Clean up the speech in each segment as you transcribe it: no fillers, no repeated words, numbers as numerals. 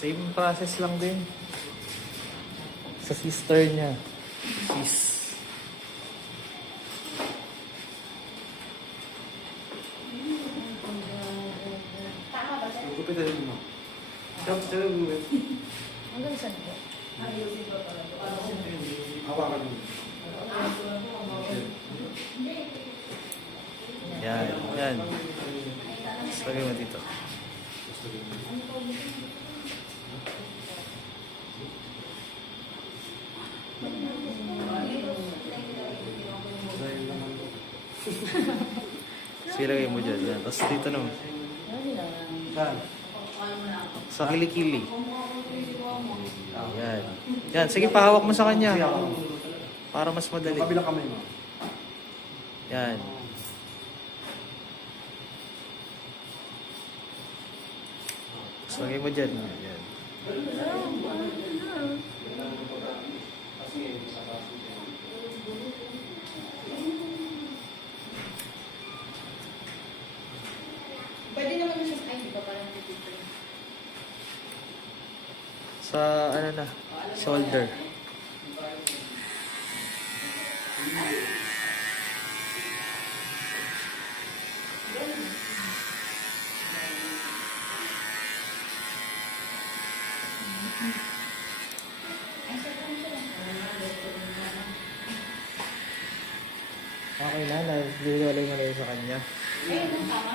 Same process lang din. Sa sister niya. Sis. Gupitan mo. Stop, gupit. Hanggang saan po? Hawakan mo. Yan. Yan. Lagay mo dito. Sige, lagay mo dyan. Yan. Tapos dito naman. Saan? Sa kilikili. Yan. Yan. Sige, pahawak mo sa kanya. Para mas madali. Kabilang kamay mo. Yan. Tapos lagay mo dyan. Yan. Pwede naman yung sa di ba parang dito? Sa ano na, shoulder. Okay na, nagdiwalay mo na yun sa kanya. Ayun, ang tama.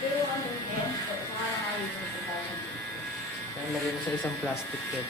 Pero ano, parang ayos na ito. Kaya lagay mo sa isang plastic yan.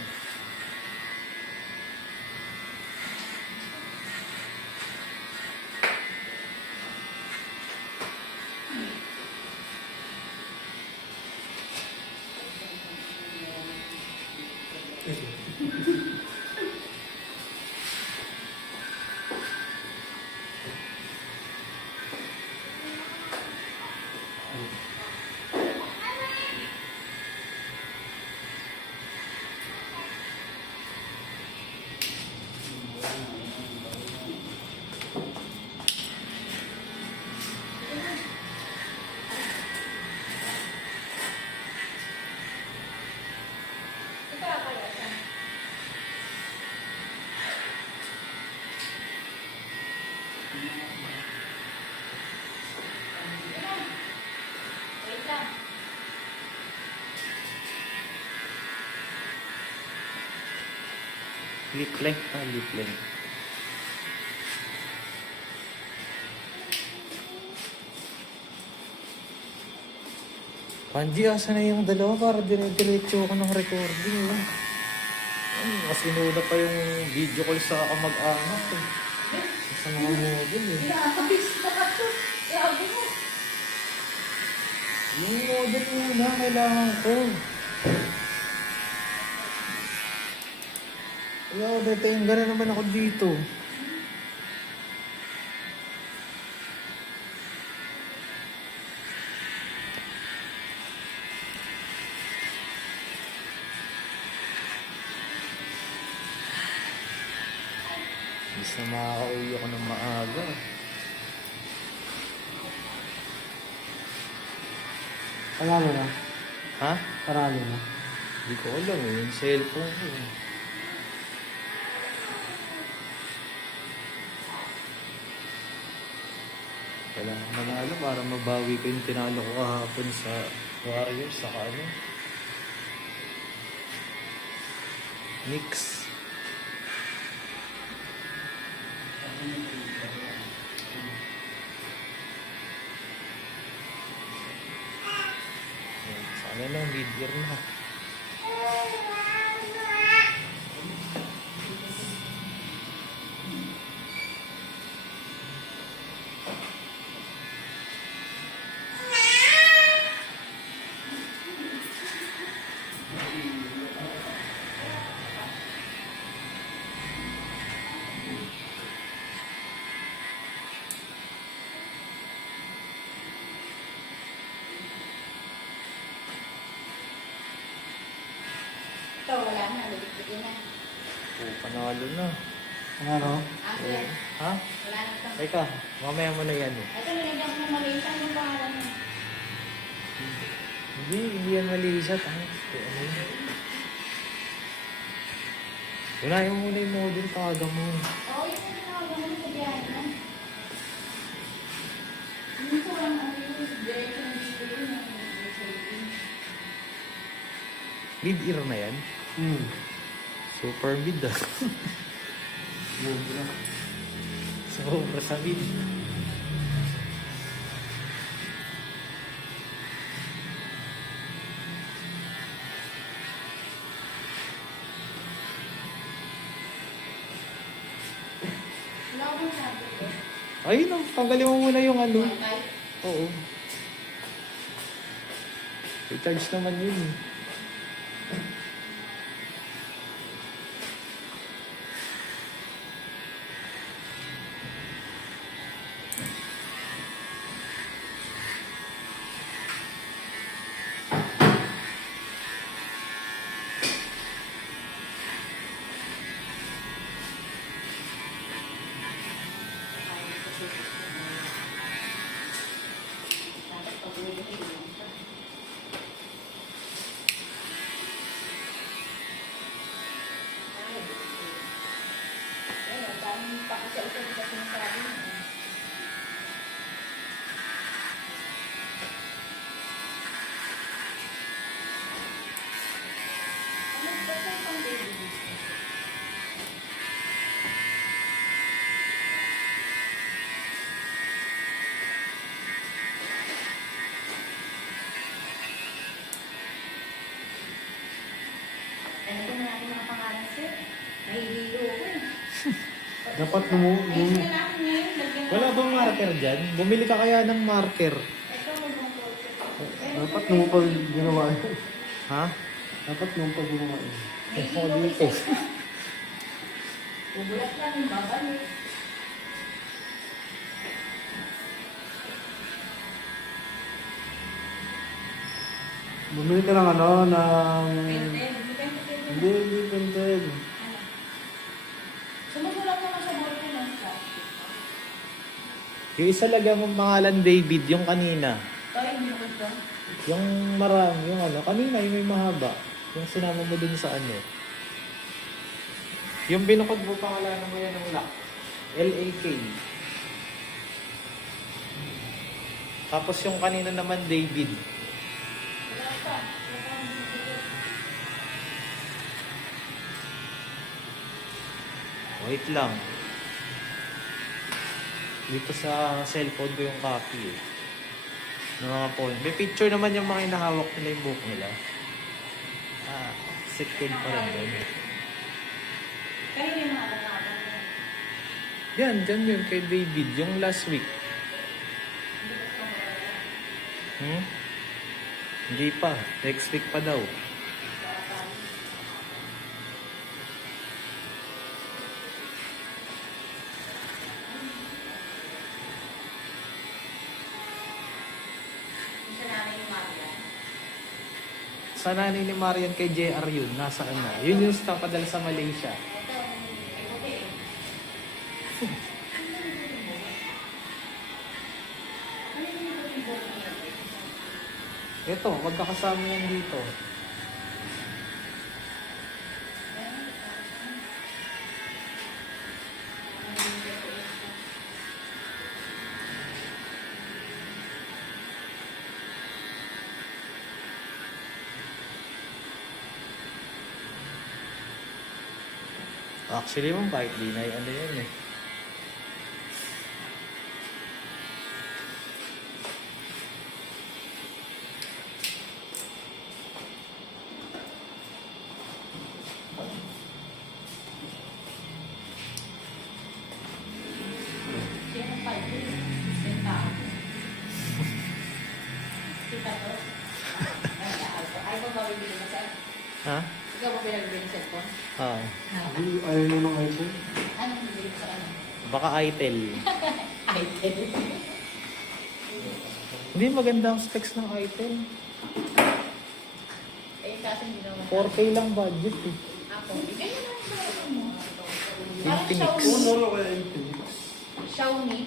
Wait lang. Lip length. Lip length. Panji, asa na yung dalawa para dire-diretso ako ng recording. Mas inuna pa yung video call sa kamag-anak. Sa mga model eh. Inaabis na ako. Grabe mo. Yung model muna kailangan ko. Ayaw, detayin gano'n naman ako dito. Bis na makaka-uwi ako ng maaga. Panalo na. Ha? Panalo na. Hindi ko alam eh. Yung cellphone ko eh. Kailangan manalo para mabawi ko yung tinalo ko kahapon sa Warriors. Saka ano? Knicks. Sana lang, mid-year na. Ito, wala na. Lulit-lulit na. Oo, panalo na. Panalo? Answer. Ha? Wala na ito. Teka, mamaya mo na yan eh. Ito, nilagyan ko ng maliit. Ano yung pangalan mo? Hindi, Hindi yan Malaysia. Ano yun? Unahin mo muna yung model, tawagan mo. Oo, yung tinawag mo sa biyahe na. Hindi ko lang ano yung biyahe sa dito yun. Mid-ear na yan. Super mid ah. Move na. Sobra sa mid. Wala ko bang sabi ko? Ayun, tanggalin mo muna yung ano. Kahit Oo. I-charge naman yun. dapat pag uwi ko lang siya. Ayun, daming pakisa-isa sa sinasabi mo. Ano ba ito pang daily business? Ano ba natin mga pangalan, sir? Nahihilo ko eh. Dapat Ayun na natin ngayon. lagyan Wala natin bang ng- marker dyan? Bumili ka kaya ng marker? Ito, magmong kotse. Dapat nung pag ginawa yun. Ha? Dapat nung pag ginawa yun. Nahihilo ko dito. isa. Bubulat lang yung babalik. Bumili ka ng ano, ng... Pente, pente. Hindi printed. Ano? Sumusulat naman sa bote ng plastic. Yung isa lagyan mong pangalan David, yung kanina. Tayo, hindi ko ito. Yung marami, yung ano, kanina yung may mahaba. Yung sinama mo dun sa ano. Yung binukod mo pangalanan mo yan ng lock. L-A-K. Tapos yung kanina naman David. Wala pa. Wala pa ang bibigay. Wait lang. Dito sa cellphone ko yung copy eh. Ng mga phone. May picture naman yung mga inahawak nila yung book nila. Ah, second pa rin yun. Kanina yung mga alam-alam na yun. Yan, dyan yun kay David. Yung last week. Hindi ko ito mawala. Hindi pa. Next week pa daw. Isa namin yung Maria. Sa nanay ni Marian kay JR yun. Nasaan na? Yun yung padala sa Malaysia. Ito, ay puti eh. Ano yung puting buhok niya? Ito, magkakasama yan dito. Actually, mong kahit di na ano yun eh. Siya ng 5 yun. Yung tao. Kita to? Ay, mo ba bibili na sir? Ha? Ikaw ba bibili ng cellphone? Ah. Ayaw nyo ng iPhone. Anong bibili mo sa ano? Baka Itel. Itel. Hindi maganda ang specs ng Itel. Eh, kasi hindi naman. 4K lang budget eh. Ako, bigay na lang sa ano mo. Infinix. Parang Uno Xiaomi. lang kaya Infinix. Xiaomi.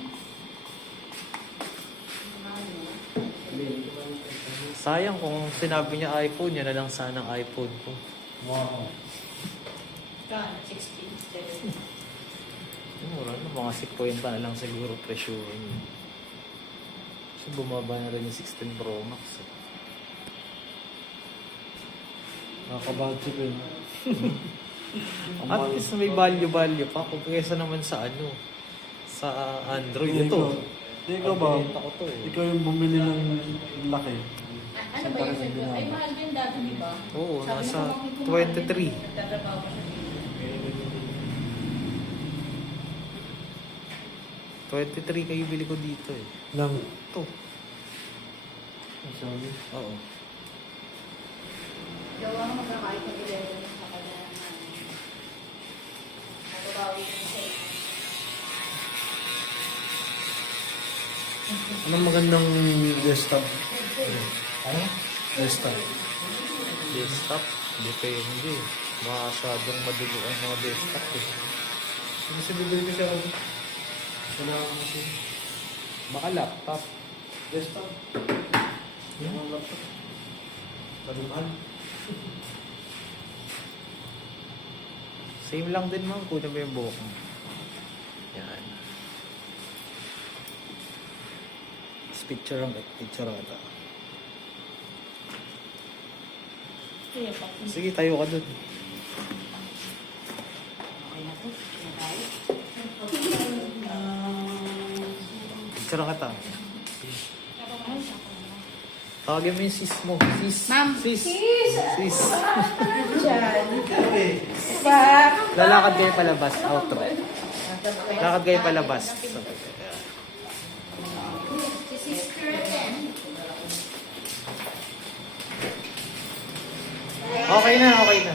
Sayang kung sinabi niya iPhone, yan na lang sanang iPhone ko. Wow. Kano, 16, 7. Mura na, mga 50 na lang siguro presyo niya. Kasi bumaba na rin yung 16 Pro Max. Eh. Nakaka-budget eh. At least may value pa kung kaysa naman sa ano, sa Android. Ito. Hindi ikaw ba? Pabenta ko to eh. Ikaw yung bumili ng laki. Ano ba yung sabi? Ay, mahal din dati, di ba? Oo, Sabi nasa ng pamangkin ko, mahal din. 23. Nagtatrabaho siya dito. 23 kayo bili ko dito eh. Lang. Ito. Sorry. Oo. Gawa nga magkakait ng 11 sa kanya na nagbabawi ko siya. Anong magandang desktop? Ano? Desktop. Desktop? Depende. Masyadong madugo ang mga desktop eh. Kasi bibili ko siya. Wala akong kasi. Baka laptop. Desktop. Yung laptop. Talunan. Same lang din ma'am, kunin mo yung buhok mo. Yan. Picture ang picture ata. Kaya pa. Sige, tayo ka dun. Okay na to. Sige tayo. Picture ka ta. Tawagin mo yung sis mo. Sis. Ma'am. Sis. Sis. Pak! Lalakad kayo palabas. Outro. Lalakad kayo palabas. Si Sister Ren. Okay na, okay na.